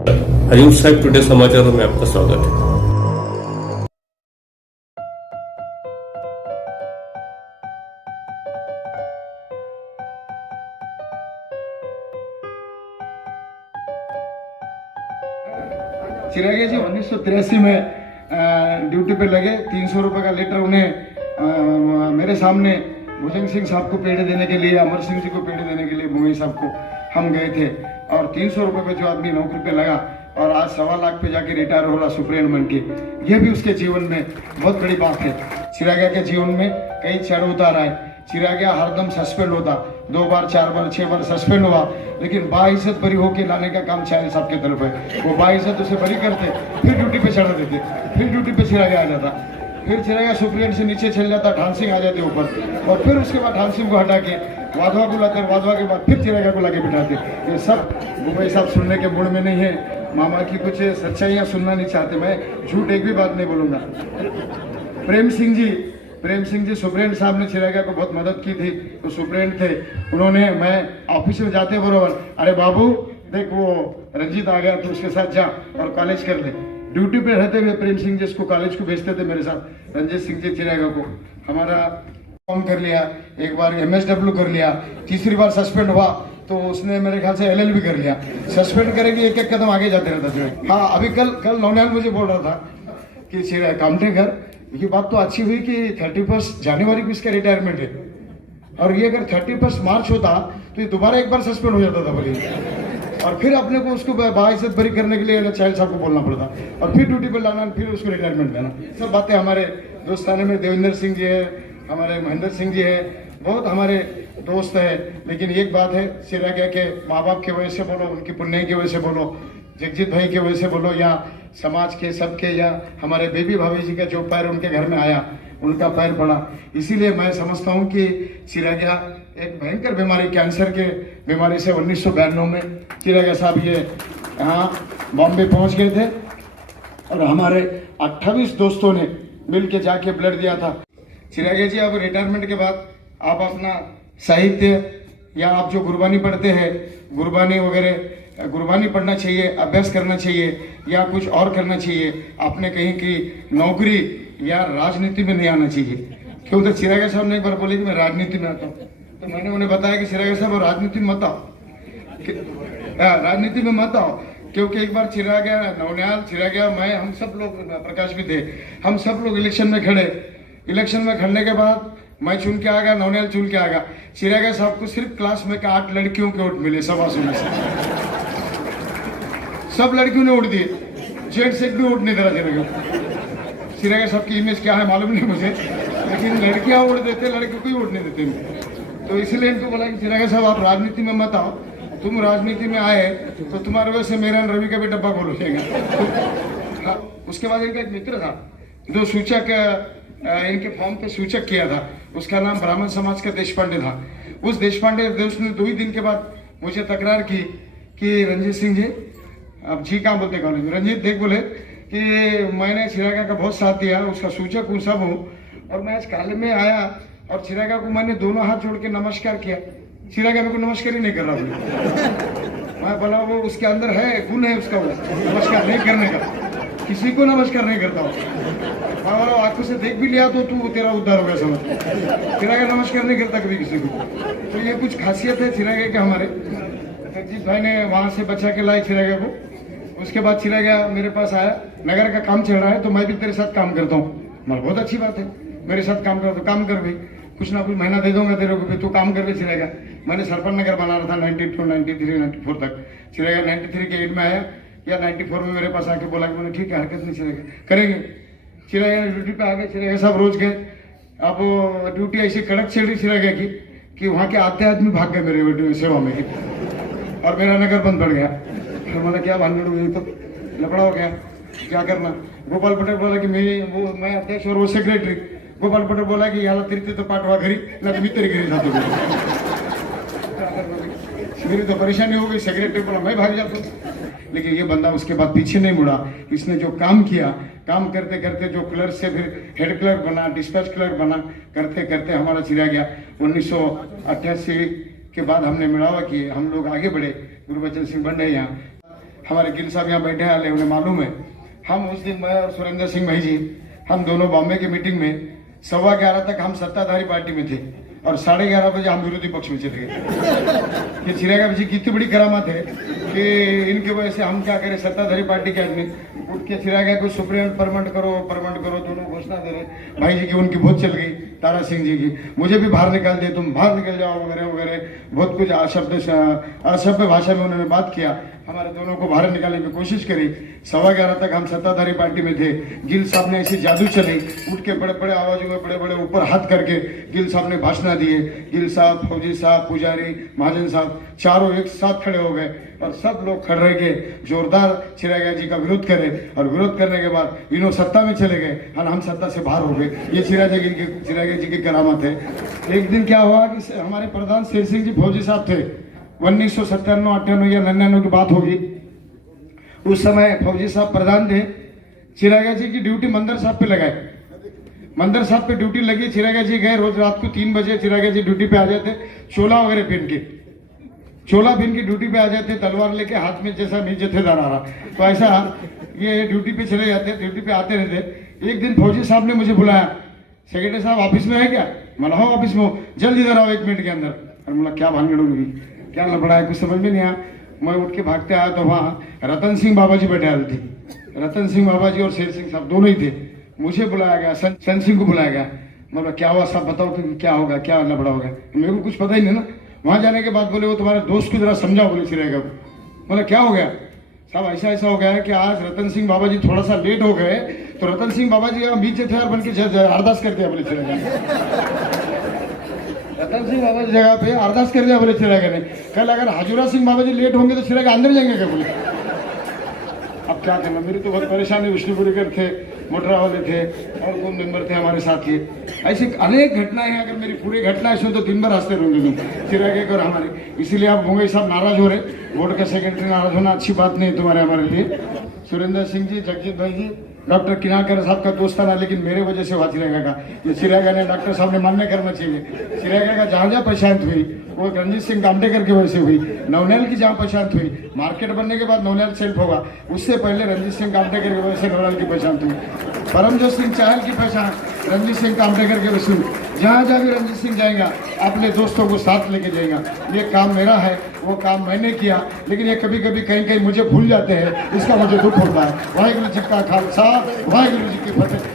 हरिओम साहब टुडे समाचारों में आपका स्वागत है। चिरागे जी 1983 में ड्यूटी पे लगे। 300 रुपये का लेटर उन्हें मेरे सामने भुजंग सिंह साहब को पेड़े देने के लिए, अमर सिंह जी को पेड़े देने के लिए मुंगई साहब को हम गए थे। और 300 रुपये पे जो आदमी नौकरी पे लगा और आज 1.25 लाख पे जाके रिटायर हो रहा सुप्रीम बन के, ये भी उसके जीवन में बहुत बड़ी बात है। चिरागा के जीवन में कई चढ़ उतार आए। चिरागा हरदम सस्पेंड होता, 2 बार 4 बार 6 बार सस्पेंड हुआ, लेकिन बाइज्जत बरी होके लाने का काम चाहे साहब की तरफ है। वो बाइज्जत उसे बरी करते, फिर ड्यूटी पे चढ़ा देते, फिर ड्यूटी पे चिरागा आ जाता, फिर चिरागा सुप्रीम से नीचे चल जाता, ठान सिंह आ जाते ऊपर, और फिर उसके बाद ठान सिंह को हटा के वाधवा को लाते, वाधवा के बाद फिर चिरागा को लाके बिठाते। ये सब मुंबई साहब सुनने के मूड में नहीं है। मामा की कुछ सच्चाइयाँ सुनना नहीं चाहते। मैं झूठ एक भी बात नहीं बोलूंगा। प्रेम सिंह जी सुप्रीम साहब ने चिरागा को बहुत मदद की थी। तो सुप्रीम थे, उन्होंने, मैं ऑफिस में जाते बरोबर, अरे बाबू देख वो रंजीत आ गया, तो उसके साथ जा और कॉलेज कर ले। ड्यूटी पे रहते हुए प्रेम सिंह जी इसको कॉलेज को भेजते थे मेरे साथ। रंजीत सिंह जी चिरागा को हमारा फॉर्म कर लिया, एक बार MSW कर लिया, तीसरी बार सस्पेंड हुआ तो उसने मेरे ख्याल से LLB कर लिया। सस्पेंड करेगी एक एक कदम आगे जाते रहता था। हाँ, अभी कल नौनियाल मुझे बोल रहा था कि चिरागा कामटे घर, ये बात तो अच्छी हुई कि 31 जनवरी को इसका रिटायरमेंट है, और ये अगर 31 मार्च होता तो ये दोबारा एक बार सस्पेंड हो जाता था बोली, और फिर अपने को उसको बाइज्जत बरी करने के लिए चाइल्ड साहब को बोलना पड़ता, और फिर ड्यूटी पर लाना, फिर उसको रिटायरमेंट देना। सब बातें हमारे दोस्ताने में देवेंद्र सिंह जी है, हमारे महेंद्र सिंह जी है, बहुत हमारे दोस्त है। लेकिन एक बात है, चिरागा के माँ बाप की वजह से बोलो, उनकी पुण्य की वजह से बोलो, जगजीत भाई की वजह से बोलो, या समाज के सबके, या हमारे बेबी भाभी जी का जो पैर उनके घर में आया, उनका पैर पड़ा, इसीलिए मैं समझता हूँ कि चिरागा एक भयंकर बीमारी, कैंसर के बीमारी से 1992 में चिरागा साहब ये यहाँ बॉम्बे पहुँच गए थे, और हमारे 28 दोस्तों ने मिल के जाके ब्लड दिया था। चिरागा जी, अब रिटायरमेंट के बाद आप अपना साहित्य, या आप जो गुरबानी पढ़ते हैं, गुरबानी वगैरह, गुरबानी पढ़ना चाहिए, अभ्यास करना चाहिए, या कुछ और करना चाहिए। आपने कहीं की नौकरी या राजनीति में नहीं आना चाहिए। क्यों? तो चिरागा साहब ने एक बार बोले कि मैं राजनीति में आता हूँ, तो मैंने उन्हें बताया कि चिरागा साहब राजनीति में मत आओ, राजनीति में मत आओ, क्योंकि एक बार चिरागा, नौनियाल, चिरागा, मैं, हम सब लोग, प्रकाश भी थे, हम सब लोग इलेक्शन में खड़े। इलेक्शन में खड़ने के बाद मैं चुन के आ गया, नौनियाल चुन के आ गया। चिरागा साहब को सिर्फ क्लास में 8 लड़कियों के वोट मिले, 125 में से सब लड़कियों ने वोट दिए, जेंट्स एक भी वोट नहीं दे रहा। चिरागा साहब की इमेज क्या है मालूम नहीं मुझे, लेकिन लड़कियां वोट देते, लड़कियों को ही वोट नहीं देते। तो इसलिए इनको बोला कि चिरागा साहब आप राजनीति में मत आओ, तुम राजनीति में आए तो तुम्हारे वजह से मेरा रवि का भी डब्बा खोल जाएगा। उसके बाद इनका एक मित्र था जो सूचक, इनके फॉर्म पे सूचक किया था, उसका नाम ब्राह्मण समाज का देशपांडे था। उस देशपांडे दोस्त ने 2 ही दिन के बाद मुझे तकरार की कि रंजीत सिंह जी, अब जी कहाँ बोलते कॉलेज में, रंजीत देख बोले कि मैंने चिरागा का बहुत साथ दिया, उसका सूचक हूँ, सब हूँ, और मैं आज काले में आया और चिरागा को मैंने दोनों हाथ जोड़ के नमस्कार किया, चिरागा मेरे को नमस्कार ही नहीं कर रहा बोले। मैं बोला वो उसके अंदर है, गुण है उसका, वो नमस्कार नहीं करने का, किसी को नमस्कार नहीं करता हूँ। आंखों से देख भी लिया तो तू तेरा उद्धार हो गया समझ। चिरागा नमस्कार नहीं करता कभी किसी को। तो ये कुछ खासियत है चिरागा के। हमारे जगजीत भाई ने वहां से बचा के लाए चिरागा को। उसके बाद चिरागा मेरे पास आया, नगर का काम चल रहा है तो मैं भी तेरे साथ काम करता हूँ। मैं बहुत अच्छी बात है, मेरे साथ काम कर, तो काम कर भाई, कुछ ना कुछ महीना दे दूंगा तेरे को, तू काम कर ले चिरागा। मैंने सरपंच नगर बना रहा था 92, 93, 94 तक। चिरागा 93 के एंड में आया, या 94 में मेरे पास आके बोला कि मैंने ठीक है, हरकत नहीं, चिरागा करेंगे। चिरागा ड्यूटी पे आ गए, चिरागा साहब रोज गए। अब ड्यूटी ऐसी कड़क चल रही चिरागा की कि वहाँ के आते आदमी भाग गए मेरे सेवा में, और मेरा नगर बंद पड़ गया। फिर मैंने क्या भानगड़ हुई, तो लफड़ा हो गया, क्या करना। गोपाल पटेल बोला कि मैं अध्यक्ष और वो सेक्रेटरी। गोपाल पटेल बोला कि याला तिरते तो पाठवा घरी, ना तो मी तेरी घरी जातो। मेरी तो परेशानी हो गई, सेक्रेटरी बोला मैं भाग जाता हूँ। लेकिन ये बंदा उसके बाद पीछे नहीं मुड़ा। इसने जो काम किया, काम करते करते जो क्लर्क से फिर हेड क्लर्क बना, डिस्पैच क्लर्क बना, करते करते हमारा चिरा गया। 1988 के बाद हमने मिलावा किए, हम लोग आगे बढ़े, गुरबचन सिंह बन रहे यहाँ। हमारे गिल साहब यहाँ बैठे हैं, उन्हें मालूम है। हम उस दिन, मैं और सुरेंद्र सिंह भाई जी, हम दोनों बॉम्बे की मीटिंग में 11:15 तक हम सत्ताधारी पार्टी में थे और 11:30 बजे हम विरोधी पक्ष में चले गए। ये चिरागा जी की इतनी बड़ी करामात है कि इनकी वजह से हम क्या करें, सत्ताधारी पार्टी के आदमी उठ के चिरागा को सुप्रीम परमानेंट करो दोनों घोषणा दे रहे। भाई जी की उनकी बहुत चल गई, तारा सिंह जी की, मुझे भी बाहर निकाल दे, तुम बाहर निकल जाओ वगैरह वगैरह, बहुत कुछ असभ्य भाषा में उन्होंने बात किया, हमारे दोनों को बाहर निकालने की कोशिश करी। 11:15 तक हम सत्ताधारी पार्टी में थे। गिल साहब ने ऐसी जादू चली, उठ के बड़े बड़े आवाजों में बड़े बड़े ऊपर हाथ करके गिल साहब ने भाषण दिए। गिल साहब, फौजी साहब, पुजारी, महाजन साहब, चारों एक साथ खड़े हो गए और सब लोग खड़े रह के जोरदार चिरागा जी का विरोध करे और विरोध करने के बाद इन्हों सत्ता में चले गए और हम सत्ता से बाहर हो गए। ये चिरागा जी की करामत है। एक दिन क्या हुआ कि हमारे प्रधान शेर सिंह जी फौजी साहब थे, 1997, 98 या 99 की बात होगी। उस समय फौजी साहब प्रधान थे। चिरागा जी की ड्यूटी मंदर साहब पे लगाए, मंदर साहब पे ड्यूटी लगी। चिरागा जी गए, रोज रात को 3 बजे चिरागा जी ड्यूटी पे आ जाते, चोला वगैरह पहन के, चोला पहन के ड्यूटी पे आ जाते, तलवार लेके हाथ में, जैसा नहीं जथेदार आ रहा, तो ऐसा ये ड्यूटी पे चले जाते, ड्यूटी पे आते रहते। एक दिन फौजी साहब ने मुझे बुलाया, सेक्रेटरी साहब ऑफिस में है क्या? मैं हाँ ऑफिस में हूँ, जल्द इधर आओ 1 मिनट के अंदर। और बोला क्या भानगड़ होगी, क्या लफड़ा है, कुछ समझ में नहीं आया। मैं उठ के भागते आया तो वहाँ रतन सिंह बाबा जी बैठे थे। रतन सिंह बाबा जी और शेर सिंह साहब दोनों ही थे। मुझे बुलाया गया, सन सिंह को बुलाया गया। मतलब क्या हुआ साहब, बताओ कि क्या होगा, क्या लफड़ा होगा। मेरे को कुछ पता ही नहीं ना। वहां जाने के बाद बोले वो तुम्हारे दोस्त को जरा समझाओ, बोले चिरागा को। बोला क्या हो गया साहब? ऐसा हो गया है कि आज रतन सिंह बाबा जी थोड़ा सा लेट हो गए, तो रतन सिंह बाबा जी नीचे थे और बन के अरदास कर दिया, बोले चिरागा। रतन सिंह बाबा जी जगह पे अरदास कर दिया, बोले चिरागा ने। कल अगर हजूरा सिंह बाबा जी लेट होंगे तो चिरागा अंदर जाएंगे क्या? बोले अब क्या करना, मेरी तो बहुत परेशानी। विष्णुपुरीकर थे, मोटरा वाले थे और कौन मेंबर थे हमारे साथ के। ऐसी अनेक घटनाएं हैं, अगर मेरी पूरी घटना इसमें तो दिन भर हंसते रहूंगे तुम चिरागे और हमारे। इसीलिए आप भोंगे साहब नाराज हो रहे, बोर्ड का सेक्रेटरी नाराज होना अच्छी बात नहीं तुम्हारे हमारे लिए। सुरेंद्र सिंह जी, जगजीत भाई जी, डॉक्टर किनाकर साहब का दोस्ताना, लेकिन मेरे वजह से हुआ चिरागा का। ये चिरागा ने, डॉक्टर साहब ने मान्य करना चाहिए, चिरागा का जहां जहां पहचान हुई वो रंजीत सिंह कामटेकर की वजह से हुई। नवनैल की जहां पहचान हुई, मार्केट बनने के बाद नवनैल सेल्फ होगा, उससे पहले रंजीत सिंह कामटेकर की वजह से नवनैल की पहचान हुई। परमजोत सिंह चाहल की पहचान रंजीत सिंह कामटेकर के वजह से। जहां जहां भी रंजीत सिंह जाएगा अपने दोस्तों को साथ लेके जाएगा। ये काम मेरा है, वो काम मैंने किया, लेकिन ये कभी कभी कहीं कहीं मुझे भूल जाते हैं, इसका मुझे दुख होता है। वाहिगुरु जी का खालसा, वाहिगुरु जी की फतेह।